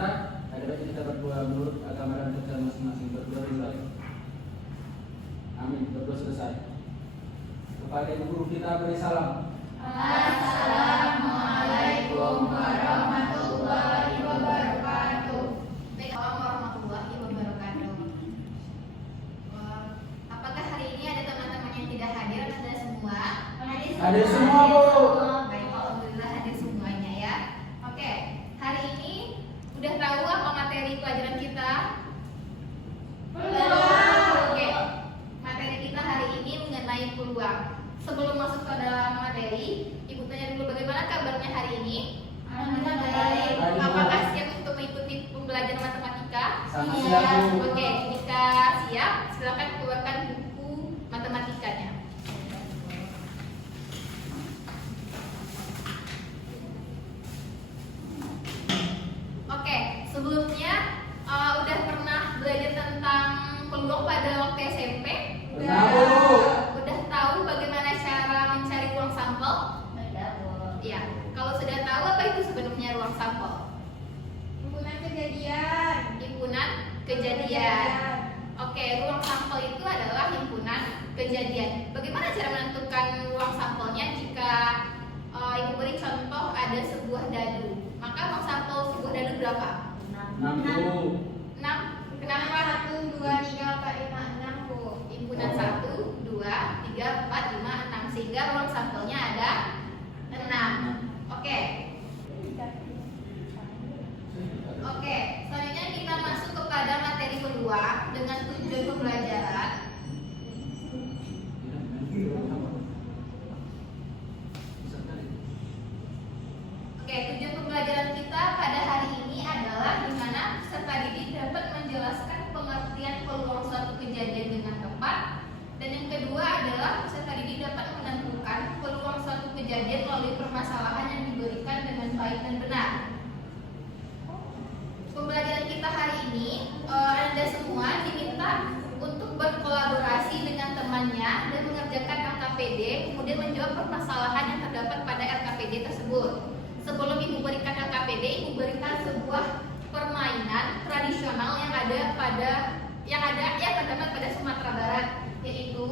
kita, ada baiknya kita berdoa menurut agama dan kepercayaan masing-masing. Berdoa dimulai. Amin. Berdoa selesai. Kepada ibu guru kita beri salam. Assalamualaikum warahmatullahi wabarakatuh. Waalaikumsalam warahmatullahi wabarakatuh. Apakah hari ini ada teman-teman yang tidak hadir? Ada semua? Hadir semua, Bu. Baik, alhamdulillah hadir semuanya ya. Oke, hari ini udah tahu apa materi pelajaran kita? Belum. Oke, materi kita hari ini mengenai peluang. Sebelum masuk ke dalam materi, Ibu tanya dulu bagaimana kabarnya hari ini? Baik. Apakah siap untuk mengikuti pembelajaran matematika? Sama siap, Bu. Oke, jika siap, silakan keluarkan buku matematikanya. Oke, sebelumnya udah pernah belajar tentang peluang pada waktu SMP? Pernah, Bu. Udah tahu bagaimana cara mencari ruang sampel? Iya. Kalau sudah tahu, apa itu sebenarnya ruang sampel? Himpunan kejadian. Himpunan kejadian. Oke, ruang sampel itu adalah himpunan kejadian. Bagaimana cara menentukan ruang sampelnya? Jika Ibu beri contoh ada sebuah dadu, maka ruang sampel sebuah dadu berapa? 6, Bu. 6. Kenapa? 1, 2, 3, 4, 5, 6, Bu. Himpunan 1, 2, 3, 4, 5, 6 sehingga ruang sampelnya ada 6. Oke. Oke, selanjutnya kita masuk kepada materi kedua dengan tujuan pembelajaran. Oke, tujuan pembelajaran kita pada hari ini adalah di mana peserta didik dapat menjelaskan pengertian peluang suatu kejadian dengan tepat, dan yang kedua adalah peserta didik dapat menentukan peluang suatu kejadian melalui permasalahan yang diberikan dengan baik dan benar. Pembelajaran kita hari ini, Anda semua diminta untuk berkolaborasi dengan temannya dan mengerjakan LKPD, kemudian menjawab permasalahan yang terdapat pada LKPD tersebut. Sebelum Ibu berikan LKPD, Ibu berikan sebuah permainan tradisional yang terdapat pada Sumatera Barat, yaitu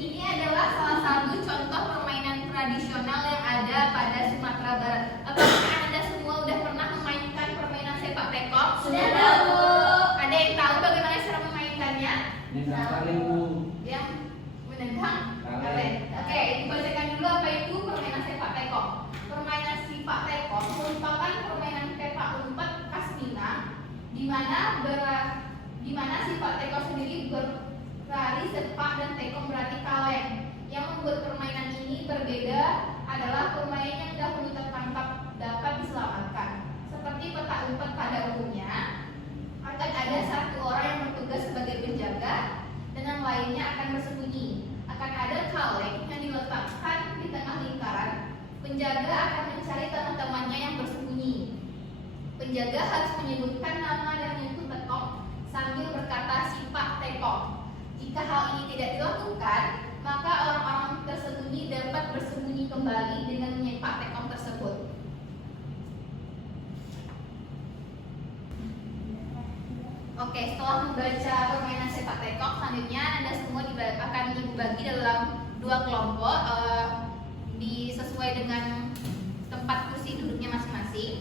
ini adalah salah satu contoh permainan tradisional yang ada pada Sumatera Barat. Apakah Anda semua sudah pernah memainkan permainan sepak takraw? Sudah tahu. Ada yang tahu bagaimana cara memainkannya? Nendang kaleng, Bu. Yang menendang Kaleng. kaleng. Oke, dibacakan dulu apa itu permainan sepak takraw. Permainan sepak takraw merupakan permainan sepak umpat khas Minang, di mana sepak takraw sendiri berlari, sepak dan takraw berarti kaleng. Yang membuat permainan ini berbeda adalah pemain yang dahulu tertangkap dapat diselamatkan. Seperti petak umpet pada umumnya, akan ada satu orang yang bertugas sebagai penjaga dan yang lainnya akan bersembunyi. Akan ada kaleng yang diletakkan di tengah lingkaran. Penjaga akan mencari teman-temannya yang bersembunyi. Penjaga harus menyebutkan nama dan menyentuh tekok sambil berkata sipak tekok. Jika hal ini tidak dilakukan, maka orang-orang tersembunyi dapat bersembunyi kembali dengan menyepak tekok tersebut. Oke, setelah membaca permainan sepak takraw, selanjutnya Anda semua akan Ibu bagi dalam 2 kelompok sesuai dengan tempat kursi duduknya masing-masing.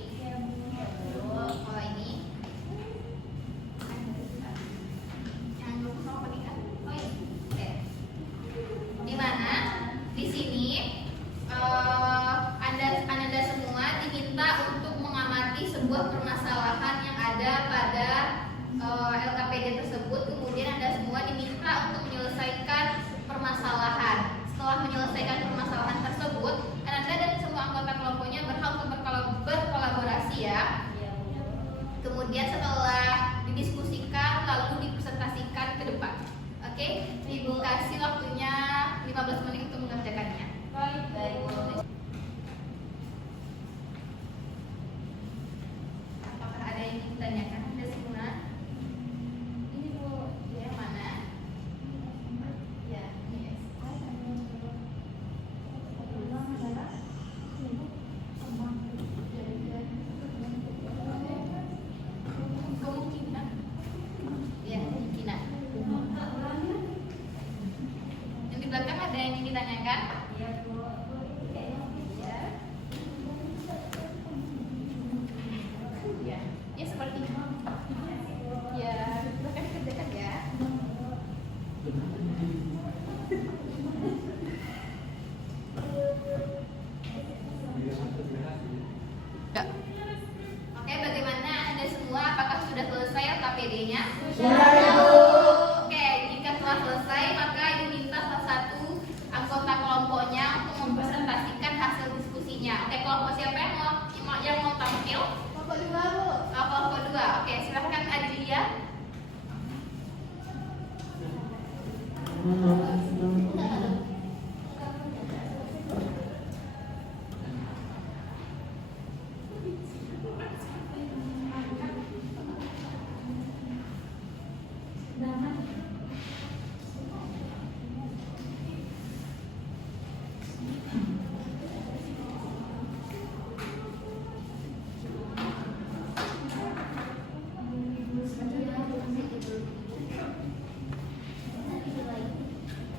Kalau ini yang belum sama pernikahan. Oh iya. Oke. Di mana di sini Anda semua diminta untuk mengamati sebuah permasalahan yang ada pada LKPD tersebut. Kemudian Anda semua diminta untuk menyelesaikan permasalahan. Setelah menyelesaikan permasalahan tersebut, Anda dan semua anggota kelompoknya berhak untuk berkolaborasi Oke, kelompok siapa yang mau tampil? Kelompok 2, Bu. Kelompok 2. Oke, silahkan Adria.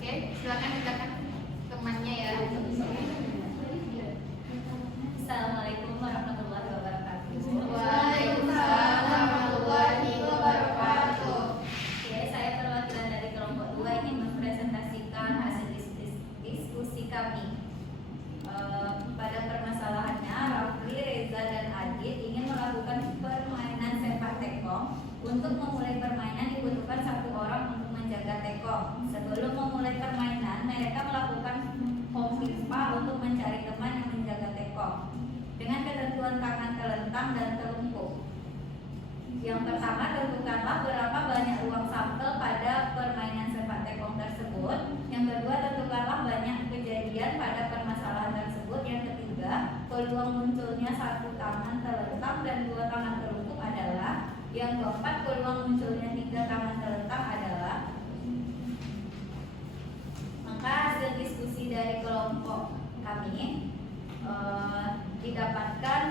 Oke, silakan silakan temannya ya. Assalamualaikum warahmatullahi wabarakatuh. Waalaikumsalam warahmatullahi wabarakatuh. Oke, saya perwakilan dari kelompok 2 ingin mempresentasikan hasil diskusi kami. Pada permasalahannya, Rafli, Reza, dan Adit ingin melakukan permainan sepak tekong. Untuk memulai permainan dibutuhkan 1 orang untuk menjaga tekong. Sebelum memulai permainan, mereka melakukan home pipa untuk mencari teman yang menjaga tekong dengan ketentuan tangan telentang dan telungkup. Yang pertama, tentukanlah berapa banyak ruang sampel pada permainan sepak tekong tersebut. Yang kedua, tentukanlah banyak kejadian pada permasalahan tersebut. Yang ketiga, peluang munculnya 1 tangan telentang dan 2 tangan telungkup adalah. Yang keempat, peluang munculnya 3 tangan telentang adalah. Maka hasil diskusi dari kelompok kami didapatkan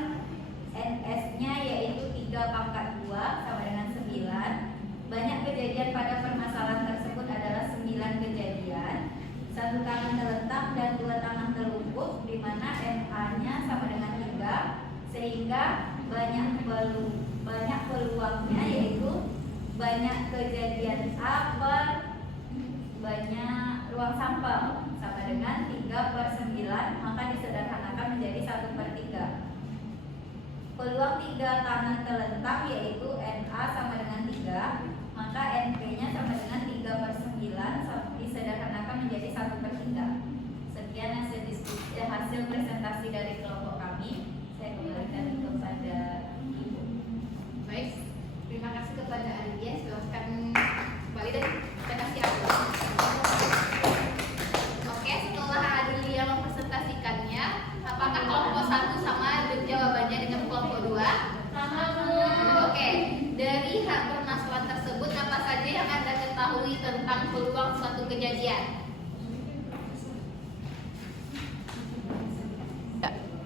NS-nya yaitu 3/2 sama dengan 9. Banyak kejadian pada permasalahan tersebut adalah 9 kejadian, 1 tangan telentang dan 2 tangan telungkup, di mana NA-nya sama dengan 3, sehingga banyak peluangnya yaitu banyak kejadian A per banyak ruang sampel sama dengan 3/9, maka disederhanakan menjadi 1/3. Peluang 3 tangan telentang yaitu NA sama dengan 3, maka NP-nya sama dengan 3/9, disederhanakan menjadi 1/3. Sekian hasil presentasi dari kelompok kami. Saya kembalikan kepada Ibu. Baik, terima kasih kepada Adria. Silahkan kembali dan kita kasih aku. Oke, setelah Adria mempresentasikannya, apakah kelompok 1 sama jawabannya dengan kelompok 2? Sama, Bu. Oke, dari hak permasalahan tersebut apa saja yang Anda ketahui tentang peluang suatu kejadian?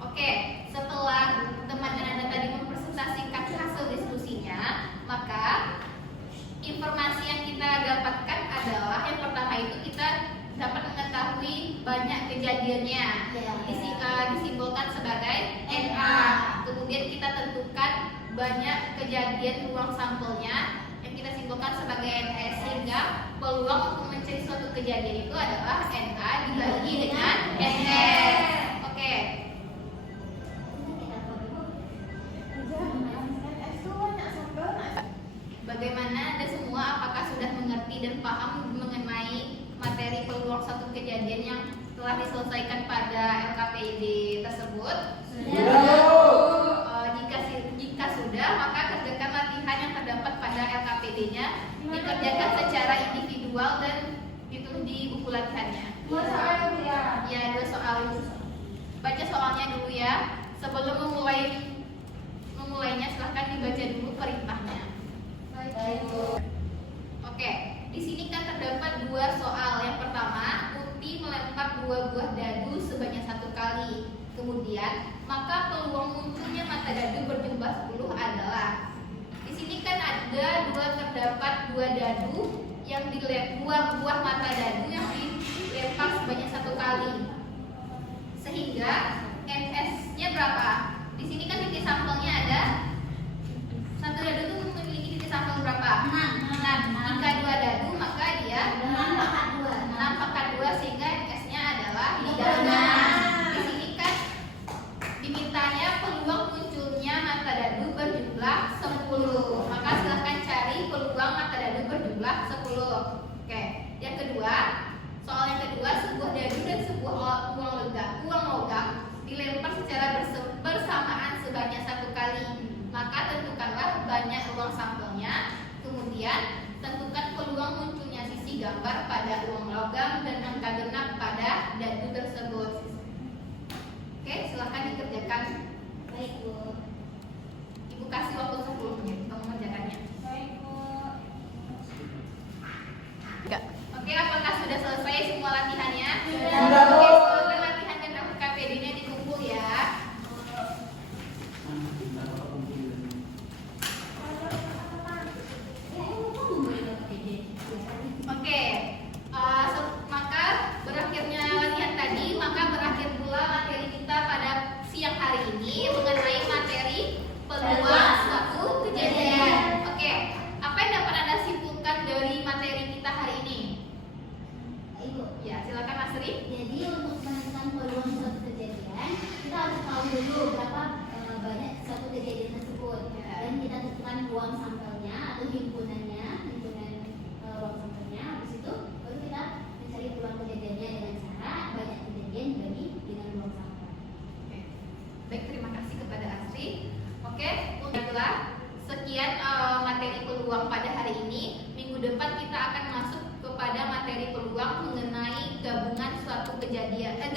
Oke, setelah teman Anda tadi mempresentasikan hasil diskusinya, maka informasi yang kita dapatkan adalah yang pertama itu kita dapat mengetahui banyak kejadiannya, disimbolkan sebagai NA. Kemudian kita tentukan banyak kejadian ruang sampelnya yang kita simbolkan sebagai NS, sehingga peluang untuk mencari suatu kejadian itu adalah NA dibagi dengan NS. Oke. Bagaimana Anda semua, apakah sudah mengerti dan paham mengenai materi peluang suatu kejadian yang telah diselesaikan pada LKPD tersebut? Jika sudah, maka kerjakan latihan yang terdapat pada LKPD-nya, dikerjakan secara individual dan ditulis di buku latihannya. 2 soal, Bu, ya. Ya, 2 soal. Baca soalnya dulu ya. Sebelum memulainya, silahkan dibaca dulu perintahnya. Baik, Bu. Oke, di sini kan terdapat 2 soal. Yang pertama, Uti melempar 2 buah dadu sebanyak 1 kali. Kemudian, maka peluang munculnya mata dadu berjumlah 10 adalah. Di sini kan terdapat 2 dadu yang dilempar, 2 buah mata dadu yang dilempar sebanyak 1 kali. Sehingga NS-nya berapa? Di sini kan titik sampelnya ada 1 dadu itu memiliki titik sampel berapa? 6. Jika 2 dadu maka dia 6/2, sehingga NS-nya adalah 5. Di sini kan dimintanya peluang munculnya mata dadu berjumlah 10. Maka silahkan cari peluang mata dadu berjumlah 10. Oke, yang kedua, soal yang kedua, sebuah dadu dan sebuah uang logam dilempar secara Kemudian tentukan peluang munculnya sisi gambar pada uang logam dan angka genap pada dadu tersebut. Oke, silakan dikerjakan. Baik, Bu. Ibu kasih waktu 10 menit untuk mengerjakannya. Baik, Bu. Oke, apakah sudah selesai semua latihannya? Sudah, Bu. Oke, silakan latihan dan KPD-nya dikumpul ya. Oke, maka berakhirnya latihan tadi, maka berakhir pula materi kita pada siang hari ini mengenai materi peluang suatu kejadian. Oke, apa yang dapat Anda simpulkan dari materi kita hari ini? Ibu. Ya, silakan Mas Ri. Jadi untuk menentukan peluang suatu kejadian, kita harus tahu dulu berapa banyak suatu kejadian tersebut. Ya. Dan kita tentukan ruang sampelnya atau himpunan ruang sampelnya. Habis itu baru kita mencari peluang kejadiannya dengan cara banyak kejadian dibagi dengan ruang sampel. Oke. Baik, terima kasih kepada Asri. Oke, itulah sekian materi peluang pada hari ini. Minggu depan kita akan masuk kepada materi peluang mengenai gabungan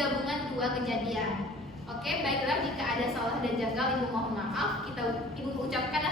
gabungan dua kejadian. Oke, baiklah, jika ada salah dan janggal Ibu mohon maaf. Ibu ucapkan